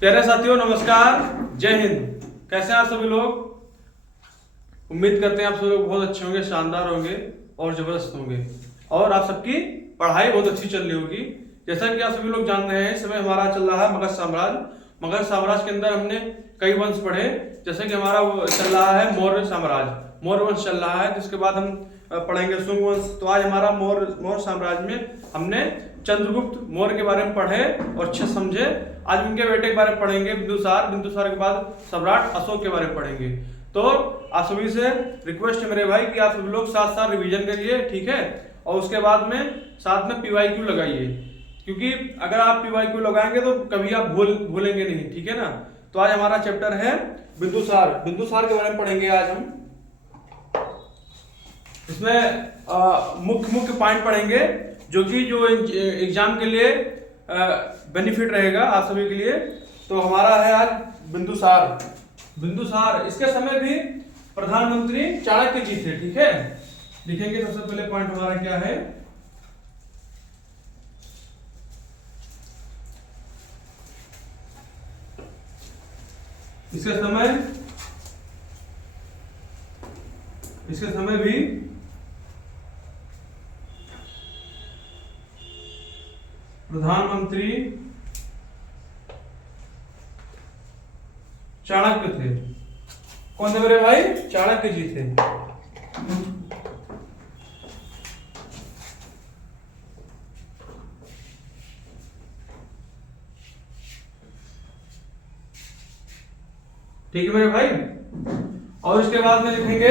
प्यारे साथियों नमस्कार, जय हिंद। कैसे हैं आप सभी लोग? उम्मीद करते हैं आप सभी लोग बहुत अच्छे होंगे, शानदार होंगे और जबरदस्त होंगे और आप सबकी पढ़ाई बहुत अच्छी चल रही होगी। जैसा कि आप सभी लोग जान रहे हैं, इस समय हमारा चल रहा है मगध साम्राज्य। मगध साम्राज्य के अंदर हमने कई वंश पढ़े, जैसे कि हमारा चल रहा है मौर्य साम्राज्य, मौर्य वंश चल रहा है। जिसके बाद हम पढ़ेंगे शुंग वंश। तो आज हमारा मौर्य साम्राज्य में हमने चंद्रगुप्त मौर्य के बारे में पढ़े और अच्छे समझे। आज उनके बेटे के बारे में पढ़ेंगे बिंदुसार, बिंदुसार के बाद सम्राट अशोक के बारे में पढ़ेंगे। तो आप सभी से रिक्वेस्ट है मेरे भाई कि आप सभी लोग साथ साथ रिवीजन करिए, ठीक है? और उसके बाद में साथ में पीवाईक्यू लगाइए, क्योंकि अगर आप पीवाईक्यू लगाएंगे तो कभी आप भूलेंगे नहीं, ठीक है ना? तो आज हमारा चैप्टर है बिंदुसार। बिंदुसार के बारे में पढ़ेंगे आज हम। इसमें मुख्य मुख्य पॉइंट पढ़ेंगे जो एग्जाम के लिए बेनिफिट रहेगा आप सभी के लिए। तो हमारा है आज बिंदुसार। बिंदुसार, इसके समय भी प्रधानमंत्री चाणक्य जी थे, ठीक है? लिखेंगे सबसे पहले पॉइंट हमारा क्या है। इसके समय भी प्रधानमंत्री चाणक्य थे। कौन थे मेरे भाई? चाणक्य जी थे। ठीक है मेरे भाई। और इसके बाद में लिखेंगे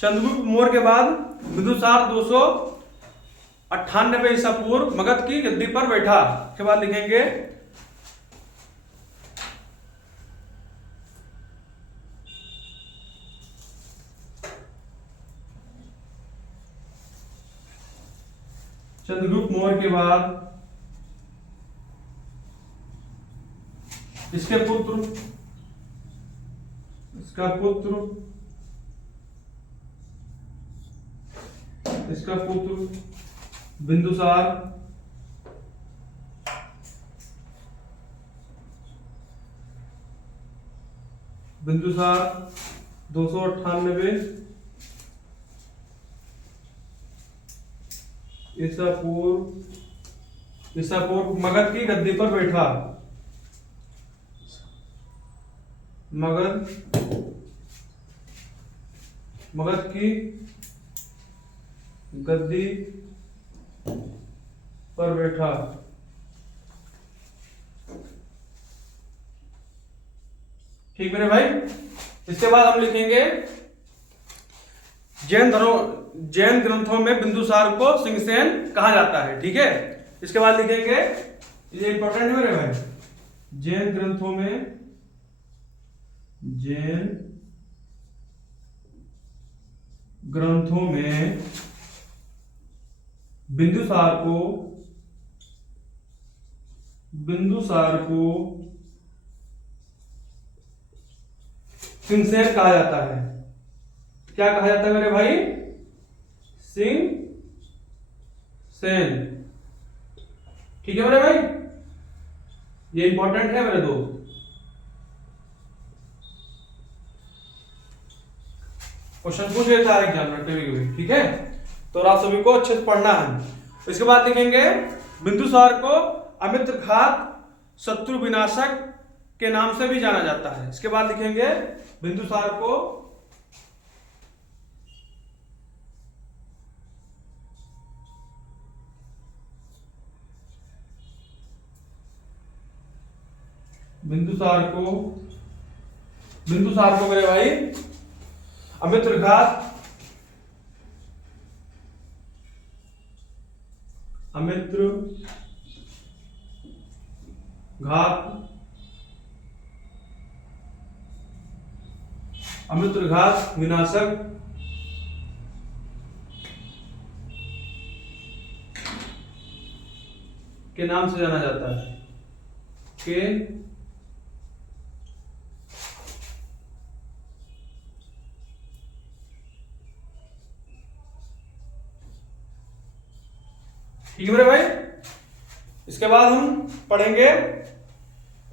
चंद्रगुप्त मौर्य के बाद बिंदुसार 298 ईसा पूर्व मगध की गद्दी पर बैठा। के बाद लिखेंगे चंद्रगुप्त मौर्य के बाद इसका पुत्र बिंदुसार बिंदुसार 298 ईसा पूर्व मगध की गद्दी पर बैठा। मगध की गद्दी पर बैठा। ठीक मेरे भाई। इसके बाद हम लिखेंगे जैन ग्रंथों में बिंदुसार को सिंहसेन कहा जाता है, ठीक है? इसके बाद लिखेंगे, ये इंपॉर्टेंट है मेरे भाई, जैन ग्रंथों में बिंदुसार को सिंहसेन कहा जाता है। क्या कहा जाता है मेरे भाई? सिंहसेन। ठीक है मेरे भाई, ये इंपॉर्टेंट है मेरे दोस्त। क्वेश्चन पूछ लेता है एग्जाम में कभी, ठीक है? तो आप सभी को अच्छे से पढ़ना है। इसके बाद लिखेंगे बिंदुसार को अमित्रघात, शत्रु विनाशक के नाम से भी जाना जाता है। इसके बाद लिखेंगे बिंदुसार को मेरे भाई अमित्रघात विनाशक के नाम से जाना जाता है। ठीक है मेरे भाई। इसके बाद हम पढ़ेंगे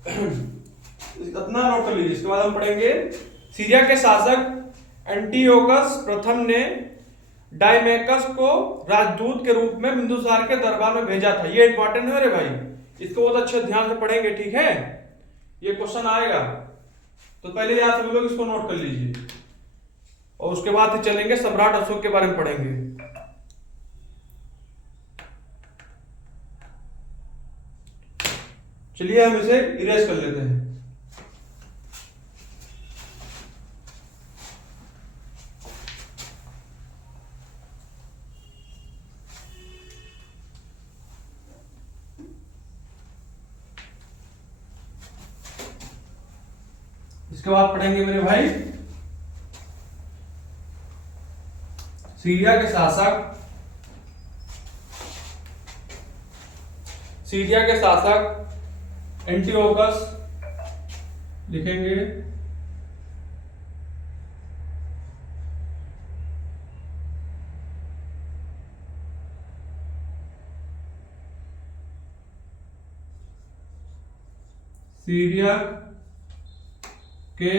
इतना नोट कर लीजिए। इसके बाद हम पढ़ेंगे सीरिया के शासक एंटियोकस प्रथम ने डायमेकस को राजदूत के रूप में बिंदुसार के दरबार में भेजा था। ये इंपॉर्टेंट है मेरे भाई, इसको बहुत अच्छे ध्यान से पढ़ेंगे, ठीक है, ये क्वेश्चन आएगा। तो पहले आप सभी लोग इसको नोट कर लीजिए और उसके बाद फिर चलेंगे सम्राट अशोक के बारे में पढ़ेंगे। चलिए हम इसे इरेज कर लेते हैं। इसके बाद पढ़ेंगे मेरे भाई सीरिया के शासक एंटियोकस लिखेंगे सीरिया के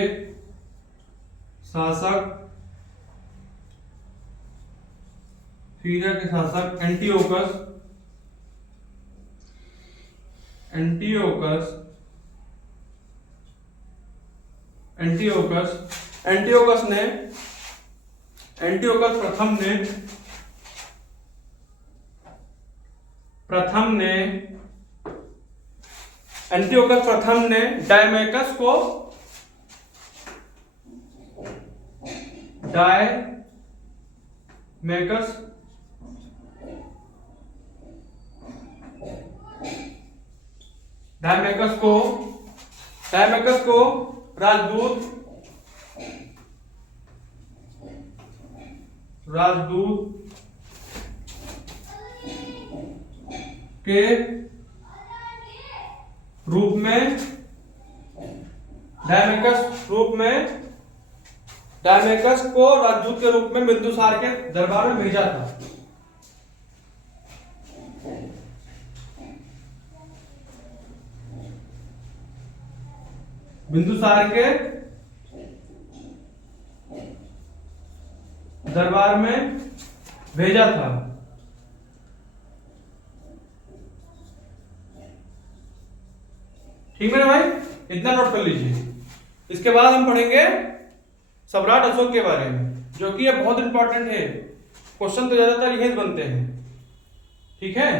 शासक एंटियोकस प्रथम ने डायमेकस को राजदूत के रूप में डायमेकस को राजदूत के रूप में बिंदुसार के दरबार में भेजा था। बिंदुसार के दरबार में भेजा था। ठीक है भाई, इतना नोट कर लीजिए। इसके बाद हम पढ़ेंगे सम्राट अशोक के बारे में, जो कि ये बहुत इंपॉर्टेंट है, क्वेश्चन तो ज्यादातर यही बनते हैं, ठीक है।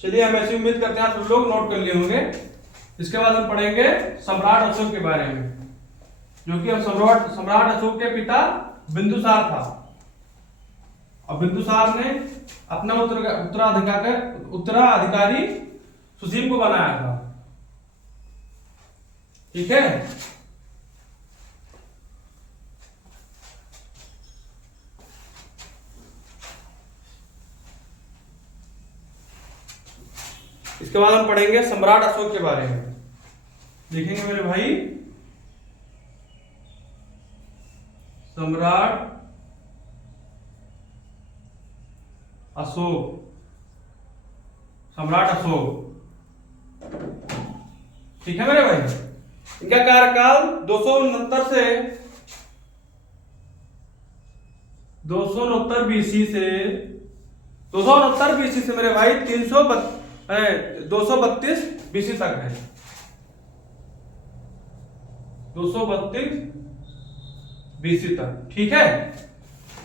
चलिए हम ऐसी उम्मीद करते हैं आप लोग नोट कर लिए होंगे। इसके बाद हम पढ़ेंगे सम्राट अशोक के बारे में, जो कि सम्राट अशोक के पिता बिंदुसार था और बिंदुसार ने अपना उत्तराधिकारी सुसीम को बनाया था, ठीक है। इसके बाद हम पढ़ेंगे सम्राट अशोक के बारे में, देखेंगे मेरे भाई सम्राट अशोक, ठीक है मेरे भाई। इनका कार्यकाल 269 बीसी से 269 मेरे भाई 232 बीसी तक है। 232 बीसी तक, ठीक है।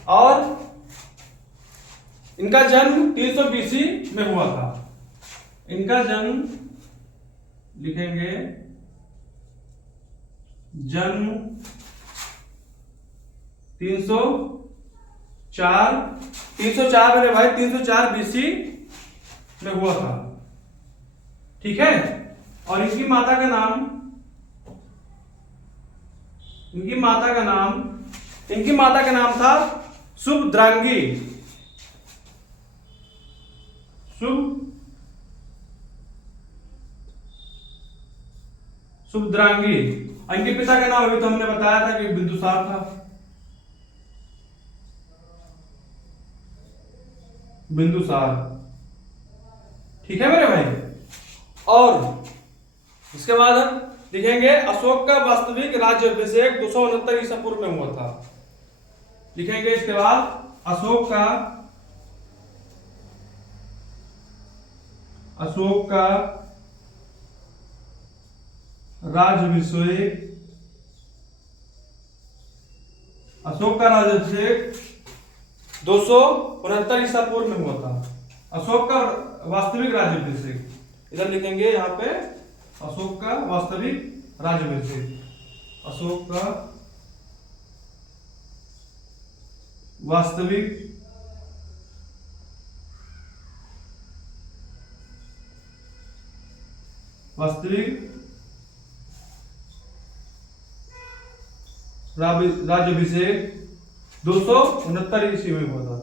और इनका जन्म 300 बीसी में हुआ था। इनका जन्म लिखेंगे जन्म 304 मेरे भाई 304 बीसी में हुआ था, ठीक है। और इनकी माता का नाम था शुभद्रांगी। शुभद्रांगी। इनके पिता का नाम अभी तो हमने बताया था कि बिंदुसार था। बिंदुसार। ठीक है मेरे भाई। और इसके बाद हम लिखेंगे अशोक का वास्तविक राज्याभिषेक 269 ईसा पूर्व में हुआ था। लिखेंगे इसके बाद अशोक का राज्याभिषेक अशोक का राज्याभिषेक 269 ईसा पूर्व में हुआ था। अशोक का वास्तविक राज्याभिषेक, इधर लिखेंगे यहाँ पे अशोक का वास्तविक राज्याभिषेक, अशोक का वास्तविक राज्याभिषेक 269 ईस्वी में हुआ था,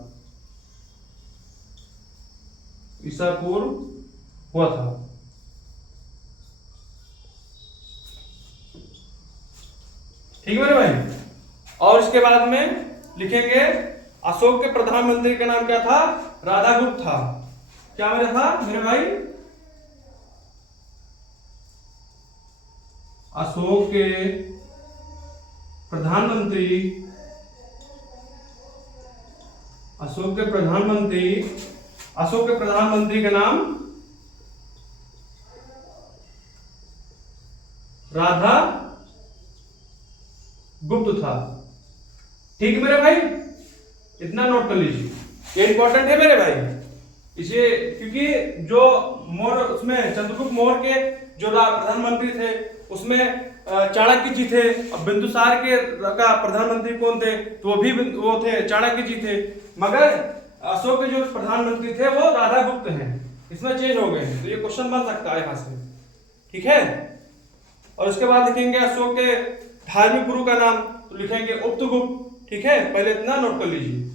ईसा पूर्व हुआ था। ठीक है मेरे भाई। और इसके बाद में लिखेंगे अशोक के प्रधानमंत्री का नाम क्या था? राधागुप्त था। क्या मेरे था मेरे भाई? अशोक के प्रधानमंत्री का नाम राधा गुप्त था। ठीक है मेरे भाई, इतना नोट कर लीजिए, ये इंपॉर्टेंट है मेरे भाई। इसे क्योंकि जो मौर्य उसमें चंद्रगुप्त मौर्य के जो प्रधानमंत्री थे उसमें चाणक्य जी थे। अब बिंदुसार के का प्रधानमंत्री कौन थे? तो वो थे चाणक्य जी थे। मगर अशोक के जो प्रधानमंत्री थे वो राधागुप्त हैं। इसमें चेंज हो गए हैं, तो ये क्वेश्चन बन सकता है यहाँ से। ठीक है। और उसके बाद लिखेंगे अशोक के धार्मिक गुरु का नाम, तो लिखेंगे उपतुगुप्त। ठीक है, पहले इतना नोट कर लीजिए।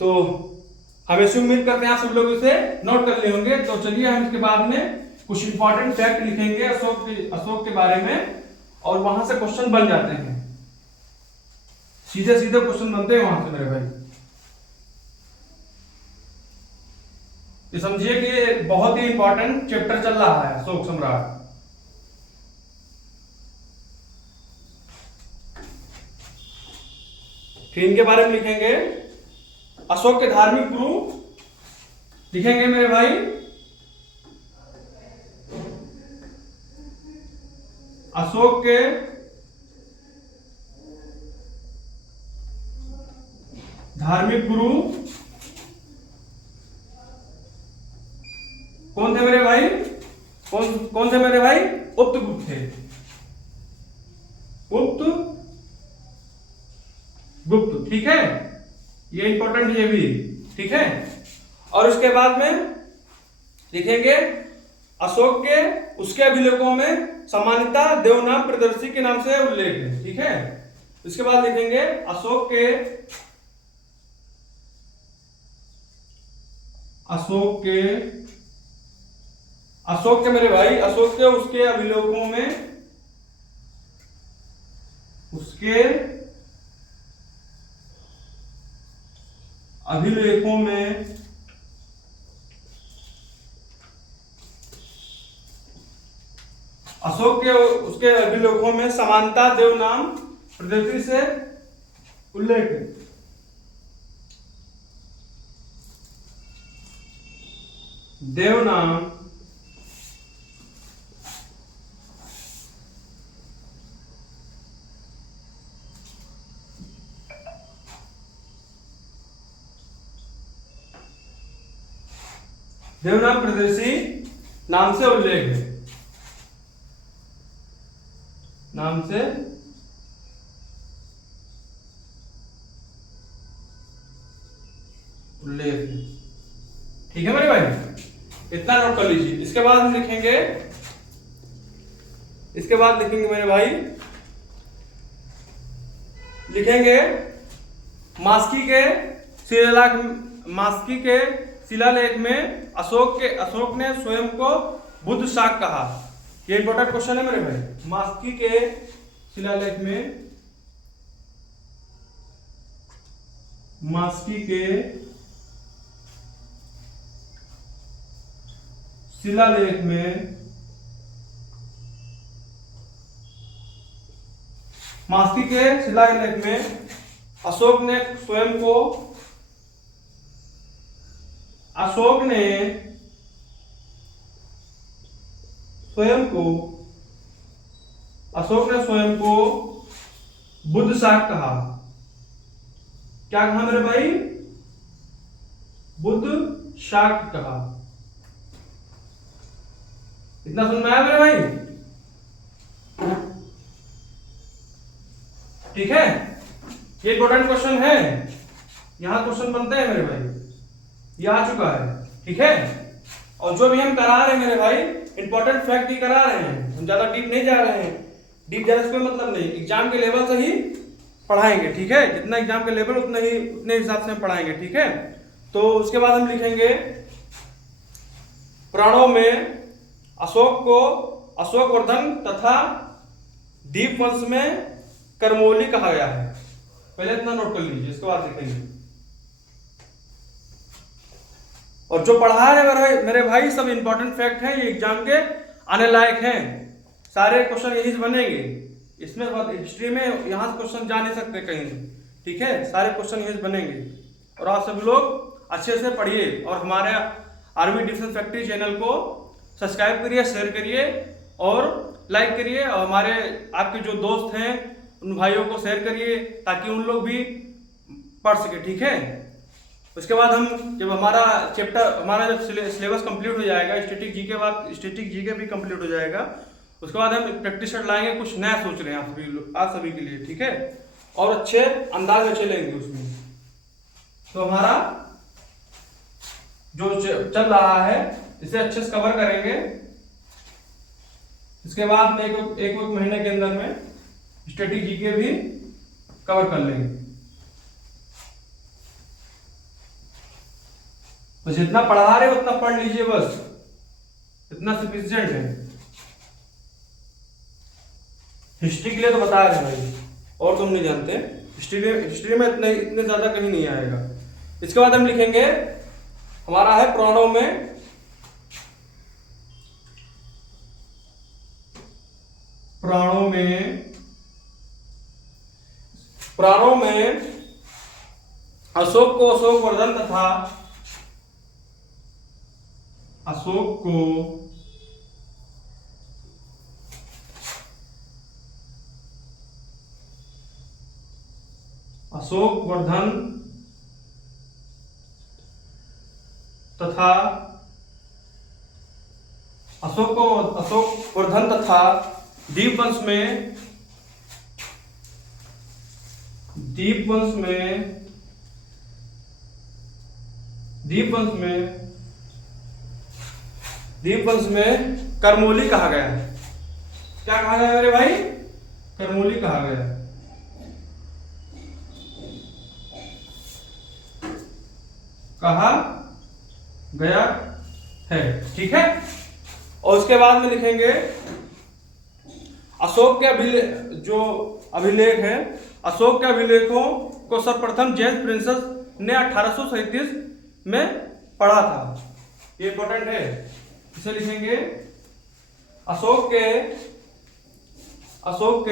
तो हम ऐसे उम्मीद करते हैं आप सब लोग इसे नोट कर लिए होंगे। तो चलिए हम इसके बाद में कुछ इंपॉर्टेंट फैक्ट लिखेंगे अशोक के बारे में, और वहां से क्वेश्चन बन जाते हैं, सीधे सीधे क्वेश्चन बनते हैं वहां से मेरे भाई। ये समझिए कि बहुत ही इंपॉर्टेंट चैप्टर चल रहा है अशोक सम्राट। फिर इनके बारे में लिखेंगे अशोक के धार्मिक गुरु, लिखेंगे मेरे भाई अशोक के धार्मिक गुरु कौन थे मेरे भाई? कौन थे मेरे भाई? उपतुगुप्त थे। उपतुगुप्त। ठीक है, ये इंपॉर्टेंट ये भी। ठीक है। और उसके बाद में लिखेंगे अशोक के उसके अभिलेखों में सामान्यतः देवनाम प्रियदर्शी के नाम से उल्लेख है। ठीक है। इसके बाद लिखेंगे अशोक के मेरे भाई अशोक के उसके अभिलेखों में अशोक के उसके अभिलेखों में समानता देवनाम प्रियदर्शी से उल्लेख है। देवनाम प्रियदर्शी नाम से उल्लेख है। नाम से उल्लेख है। ठीक है मेरे भाई, इतना नोट कर लीजिए। इसके बाद हम लिखेंगे मेरे भाई, लिखेंगे मास्की के शिलालेख में अशोक ने स्वयं को बुद्ध शाक कहा। ये इंपॉर्टेंट क्वेश्चन है मेरे भाई। मास्की के शिलालेख में, मास्की के शिलालेख में, मास्की के शिलालेख में अशोक ने स्वयं को, अशोक ने स्वयं को बुद्ध शाक कहा। क्या कहा मेरे भाई? बुद्ध शाक कहा। इतना सुन में आया मेरे भाई? ठीक है, ये इंपॉर्टेंट क्वेश्चन है, यहां क्वेश्चन बनते हैं मेरे भाई, ये आ चुका है। ठीक है, और जो भी हम करा रहे हैं मेरे भाई, इंपॉर्टेंट फैक्ट ही करा रहे हैं, हम ज्यादा डीप नहीं जा रहे हैं। डीप जाने से कोई मतलब नहीं, एग्जाम के लेवल से ही पढ़ाएंगे। ठीक है, जितना एग्जाम के लेवल उतने हिसाब से हम पढ़ाएंगे। ठीक है, तो उसके बाद हम लिखेंगे पुराणों में अशोक को अशोकवर्धन तथा दीपवंश में करमौली कहा गया है। पहले इतना नोट कर लीजिए, इसके बाद लिखेंगे। और जो पढ़ा रहे मेरे भाई सब इंपॉर्टेंट फैक्ट है, ये एग्जाम के आने लायक हैं। सारे क्वेश्चन यही से बनेंगे, इसमें हिस्ट्री में यहां से क्वेश्चन जा नहीं सकते कहीं। ठीक है, सारे क्वेश्चन यही से बनेंगे। और आप सभी लोग अच्छे से पढ़िए और हमारे आर्मी डिफेंस फैक्ट्री चैनल को सब्सक्राइब करिए, शेयर करिए और लाइक करिए। और हमारे आपके जो दोस्त हैं उन भाइयों को शेयर करिए ताकि उन लोग भी पढ़ सके। ठीक है, उसके बाद हम जब हमारा जब सिलेबस कंप्लीट हो जाएगा, स्टैटिक जीके भी कंप्लीट हो जाएगा, उसके बाद हम प्रैक्टिस सेट लाएंगे। कुछ नया सोच रहे हैं आप सभी के लिए। ठीक है, और अच्छे अंदाज में चलेंगे उसमें। तो हमारा जो चल रहा है इसे अच्छे से कवर करेंगे। इसके बाद में एक महीने के अंदर में स्टैटिक जीके भी कवर कर लेंगे। तो जितना पढ़ा रहे उतना पढ़ लीजिए, बस इतना सफिशिएंट है। हिस्ट्री के लिए तो बता रहे भाई, और तुम नहीं जानते। हिस्ट्री में इतने ज्यादा कहीं नहीं आएगा। इसके बाद हम लिखेंगे हमारा है पुराणों में अशोक को अशोकवर्धन तथा अशोकवर्धन तथा दीपवंश में करमौली कहा गया है। क्या कहा गया मेरे भाई? करमौली कहा गया है। कहा गया है। ठीक है, और उसके बाद में लिखेंगे अशोक के जो अभिलेख है, अशोक के अभिलेखों को सर्वप्रथम जेम्स प्रिंसेस ने 1837 में पढ़ा था। ये इंपॉर्टेंट है, इसे लिखेंगे अशोक के अशोक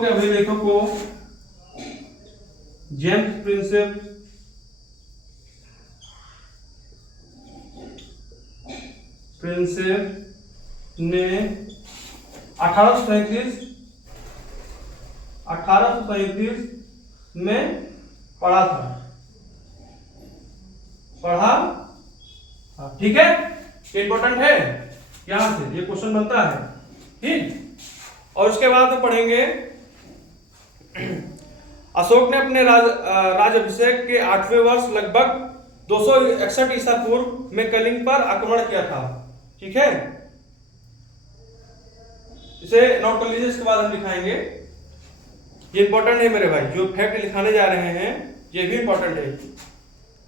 के अभिलेखों को जेम्स प्रिंसेप ने 1837 में पढ़ा था। ठीक है, ये इंपॉर्टेंट है, यहां से ये क्वेश्चन बनता है। ठीक, और उसके बाद में पढ़ेंगे अशोक ने अपने राजाभिषेक के 8वें वर्ष लगभग 261 ईसा पूर्व में कलिंग पर आक्रमण किया था। ठीक है, इसे नोट कर लीजिए। इसके बाद हम लिखाएंगे, ये इंपॉर्टेंट है मेरे भाई, जो फैक्ट लिखाने जा रहे हैं ये भी इंपॉर्टेंट है।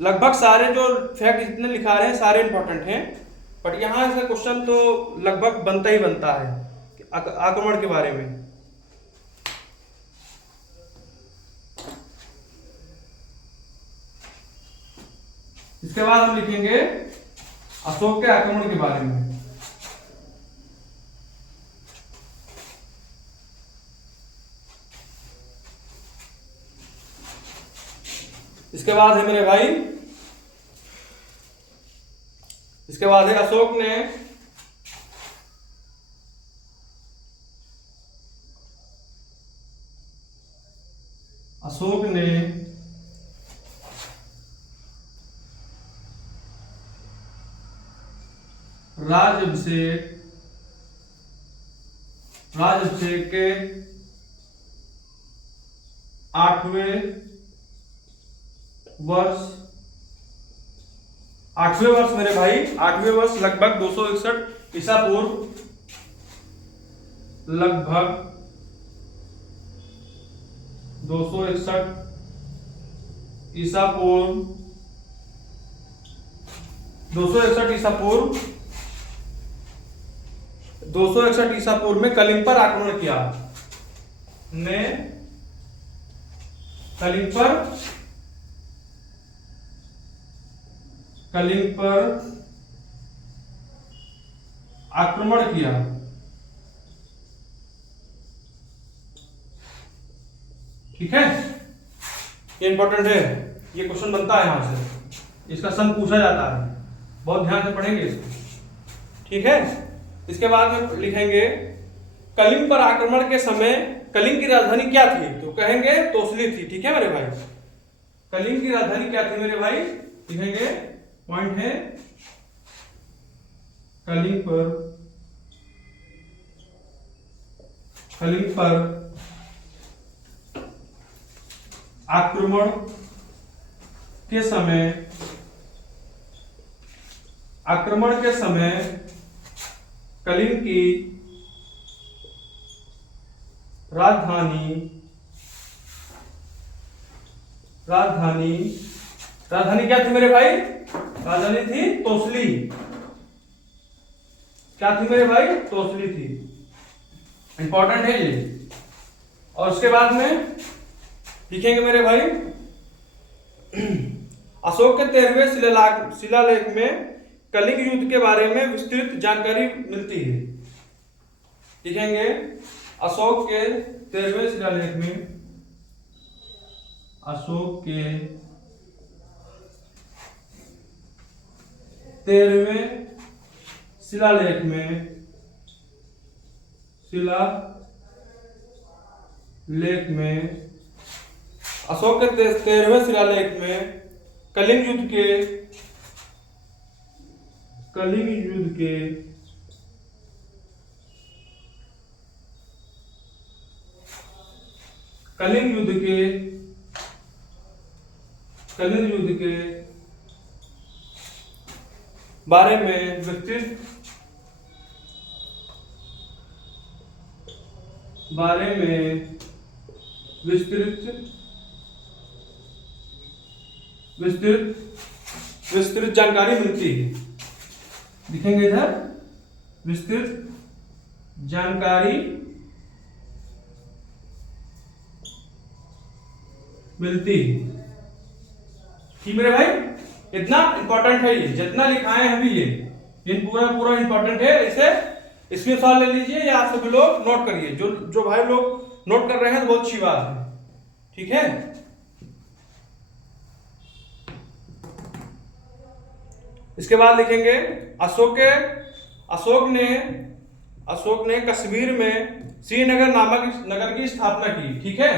लगभग सारे जो फैक्ट जितने लिखा रहे हैं सारे इंपॉर्टेंट हैं, बट यहाँ से क्वेश्चन तो लगभग बनता ही बनता है आक्रमण के बारे में। इसके बाद हम लिखेंगे अशोक के आक्रमण के बारे में। इसके बाद है मेरे भाई, इसके बाद है अशोक ने राज्याभिषेक के 8वें वर्ष मेरे भाई, 8वें वर्ष लगभग 261 ईसा पूर्व, लगभग 261 ईसा पूर्व, 261 ईसा पूर्व, 261 ईसा पूर्व में कलिंग पर आक्रमण किया, ने कलिंग पर आक्रमण किया। ठीक है, ये इंपॉर्टेंट है, ये क्वेश्चन बनता है यहां से, इसका सन पूछा जाता है, बहुत ध्यान से पढ़ेंगे इसको। ठीक है, इसके बाद में लिखेंगे कलिंग पर आक्रमण के समय कलिंग की राजधानी क्या थी, तो कहेंगे तोसली थी। ठीक है मेरे भाई, कलिंग की राजधानी क्या थी मेरे भाई, लिखेंगे पॉइंट है कलिंग पर आक्रमण के समय कलिंग की राजधानी क्या थी मेरे भाई, राजधानी थी तोसली। क्या थी मेरे भाई, तोसली थी, इंपॉर्टेंट है ये। और उसके बाद में लिखेंगे मेरे भाई अशोक के 13वें शिलालेख में कलिंग युद्ध के बारे में विस्तृत जानकारी मिलती है। लिखेंगे अशोक के 13वें शिलालेख में, अशोक के 13वें शिलालेख में अशोक के 13वें शिलालेख में कलिंग युद्ध के बारे में विस्तृत जानकारी मिलती है। लिखेंगे इधर विस्तृत जानकारी मिलती है। ठीक मेरे भाई, इतना इंपॉर्टेंट है ये, जितना लिखाए हैं अभी ये पूरा इंपॉर्टेंट है। इसे स्क्रीनशॉट ले लीजिए या आप सभी लोग नोट करिए। जो भाई लोग नोट कर रहे हैं तो बहुत अच्छी बात है। ठीक है, इसके बाद लिखेंगे अशोक ने कश्मीर में श्रीनगर नामक नगर की स्थापना की। ठीक है,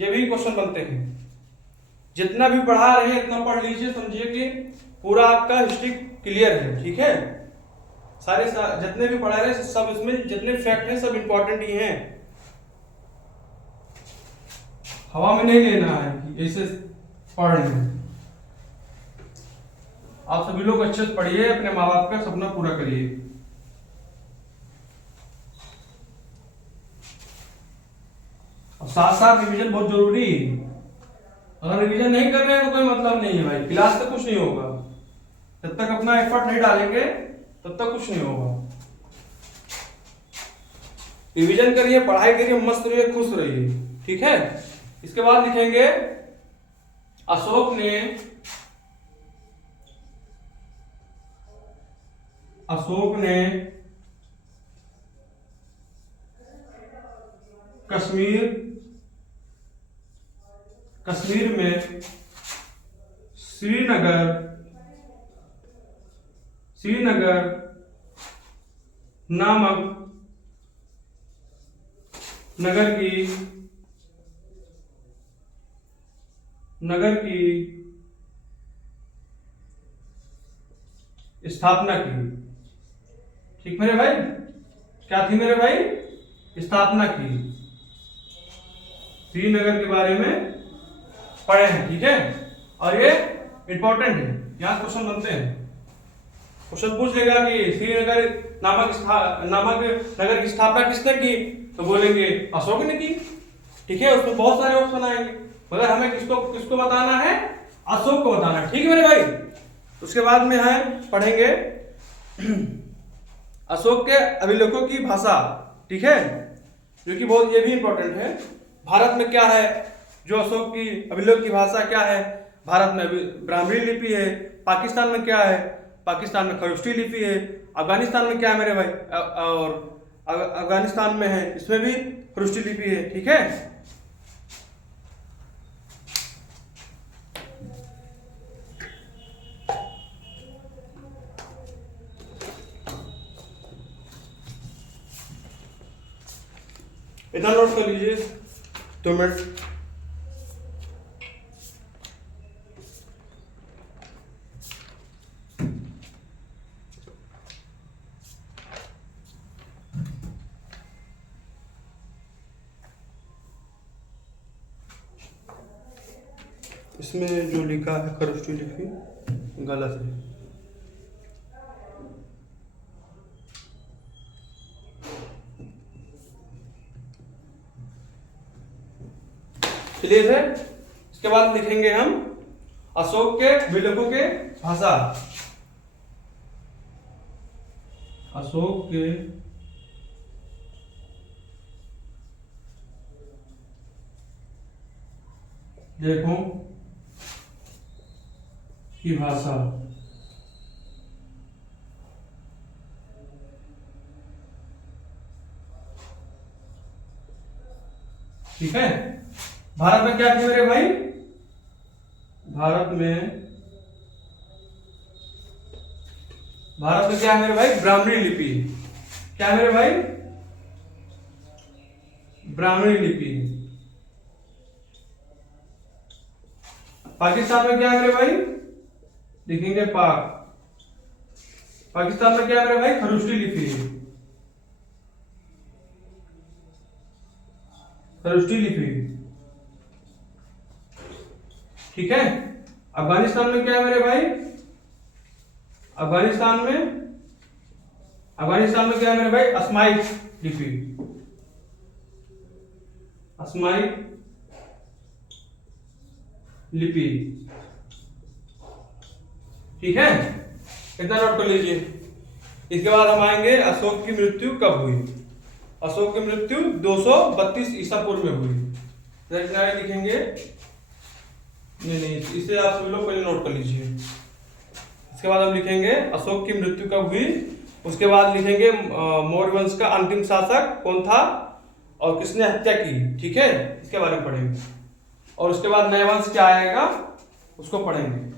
ये भी क्वेश्चन बनते हैं। जितना भी पढ़ा रहे हैं इतना पढ़ लीजिए, समझिए कि पूरा आपका हिस्ट्री क्लियर है। ठीक है, सारे जितने भी पढ़ा रहे हैं सब, इसमें जितने फैक्ट हैं सब इंपॉर्टेंट ही हैं, हवा में नहीं लेना है कि ऐसे पढ़ लें। आप सभी लोग अच्छे से पढ़िए, अपने माँ बाप का सपना पूरा करिए। और साथ साथ रिवीजन बहुत जरूरी है। अगर रिवीजन नहीं कर रहे हैं तो कोई मतलब नहीं है भाई, क्लास तक कुछ नहीं होगा। जब तक अपना एफर्ट नहीं डालेंगे तब तक कुछ नहीं होगा। रिवीजन करिए, पढ़ाई करिए, मस्त रहिए, खुश रहिए, ठीक है। इसके बाद लिखेंगे अशोक ने कश्मीर में श्रीनगर नामक नगर की स्थापना की। ठीक मेरे भाई, क्या थी मेरे भाई? स्थापना की। श्रीनगर के बारे में पढ़े हैं, ठीक है। और ये इंपॉर्टेंट है, यहां क्वेश्चन बनते हैं। क्वेश्चन पूछ लेगा कि श्रीनगर नामक नगर की स्थापना किसने की, तो बोलेंगे अशोक ने की, ठीक है। उसमें बहुत सारे ऑप्शन आएंगे, मगर हमें किसको बताना है? अशोक को बताना है, ठीक है मेरे भाई। उसके बाद में है पढ़ेंगे अशोक के अभिलेखों की भाषा, ठीक है, जो कि बहुत ये भी इंपॉर्टेंट है। भारत में क्या है, जो अशोक की अभिलेख की भाषा क्या है? भारत में ब्राह्मणी लिपि है। पाकिस्तान में क्या है? पाकिस्तान में खरोष्टी लिपि है। अफगानिस्तान में क्या है मेरे भाई? और अफगानिस्तान में है, इसमें भी खरोष्टी लिपि है, ठीक है। इतना नोट कर लीजिए, 2 मिनट। इसमें जो लिखा है खरोष्टी लिपि गलत है। क्लियर है? इसके बाद लिखेंगे हम अशोक के अभिलेखों के भाषा। अशोक के लेखों की भाषा, ठीक है। भारत में क्या थी मेरे भाई? भारत में क्या है मेरे भाई? ब्राह्मणी लिपि। क्या है मेरे भाई? ब्राह्मणी लिपि। पाकिस्तान में क्या है मेरे भाई? लिखेंगे पाकिस्तान में क्या है मेरे भाई? खरोष्टी लिपि। खरोष्टी लिपि, ठीक है। अफगानिस्तान में क्या है मेरे भाई? अफगानिस्तान में क्या है मेरे भाई? अस्माइक लिपि। अस्माइक लिपि, ठीक है। इतना नोट कर लीजिए। इसके बाद हम आएंगे अशोक की मृत्यु कब हुई। अशोक की मृत्यु 232 ईसा पूर्व में हुई। लिखेंगे, नहीं, इसे आप सभी लोग पहले नोट कर लीजिए। इसके बाद हम लिखेंगे अशोक की मृत्यु कब हुई। उसके बाद लिखेंगे मौर्य वंश का अंतिम शासक कौन था और किसने हत्या की, ठीक है, इसके बारे में पढ़ेंगे। और उसके बाद नया वंश क्या आएगा उसको पढ़ेंगे।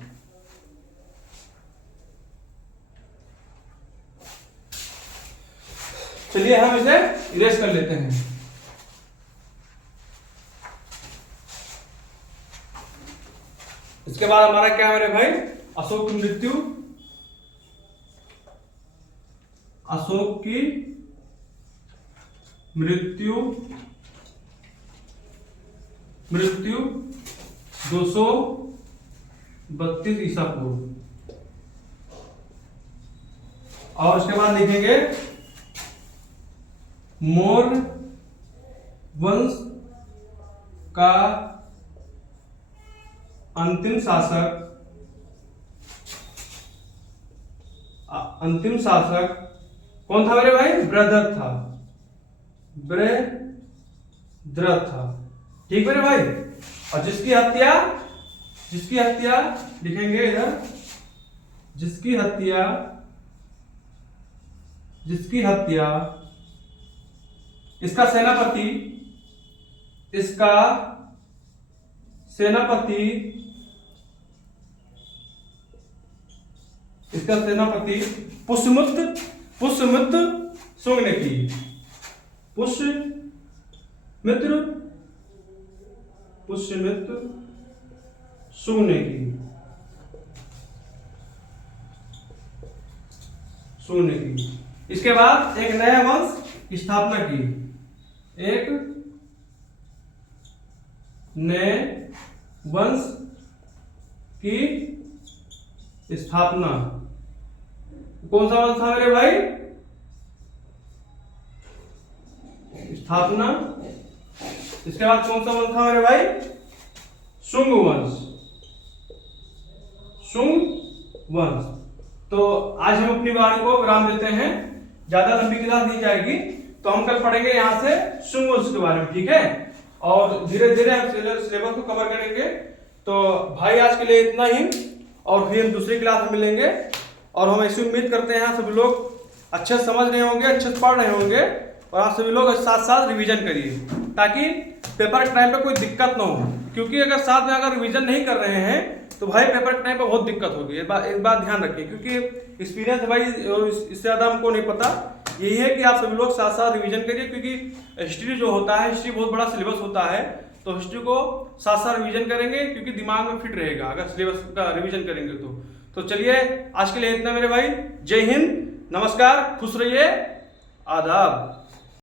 चलिए हम इसे इरेज कर लेते हैं। इसके बाद हमारा क्या है मेरे भाई? अशोक की मृत्यु, अशोक की मृत्यु 232 ईसा पूर्व। और उसके बाद लिखेंगे मौर्य वंश का अंतिम शासक कौन था मेरे भाई? बृहद्रथ था। बृहद्रथ था, ठीक मेरे भाई। और जिसकी हत्या लिखेंगे इधर, जिसकी हत्या इसका सेनापति पुष्यमित्र शुंग ने की। पुष्यमित्र शुंग ने की। इसके बाद एक नया वंश की स्थापना की। एक नए वंश की स्थापना। कौन सा वंश था मेरे भाई? स्थापना। इसके बाद कौन सा वंश था मेरे भाई? शुंग वंश। तो आज हम अपनी वाणी को विराम देते हैं, ज्यादा लंबी क्लास दी जाएगी, तो हम कल पढ़ेंगे यहाँ से शुंग वंश के बारे में, ठीक है। और धीरे धीरे हम सिलेबस को कवर करेंगे। तो भाई आज के लिए इतना ही, और फिर हम दूसरी क्लास में मिलेंगे। और हम ऐसी उम्मीद करते हैं सभी लोग अच्छे से समझ रहे होंगे, अच्छे से पढ़ रहे होंगे, और आप सभी लोग साथ साथ रिवीजन करिए, ताकि पेपर के टाइम पे कोई दिक्कत ना हो। क्योंकि अगर साथ में अगर रिवीजन नहीं कर रहे हैं तो भाई पेपर के टाइम पे बहुत दिक्कत होगी। एक बात ध्यान रखिए, क्योंकि एक्सपीरियंस भाई इससे ज़्यादा हमको नहीं पता। यही है कि आप सभी लोग साथ साथ रिवीजन करिए, क्योंकि हिस्ट्री जो होता है, हिस्ट्री बहुत बड़ा सिलेबस होता है, तो हिस्ट्री को साथ साथ रिवीजन करेंगे, क्योंकि दिमाग में फिट रहेगा अगर सिलेबस का रिवीजन करेंगे तो चलिए आज के लिए इतना मेरे भाई। जय हिंद, नमस्कार, खुश रहिए, आदाब।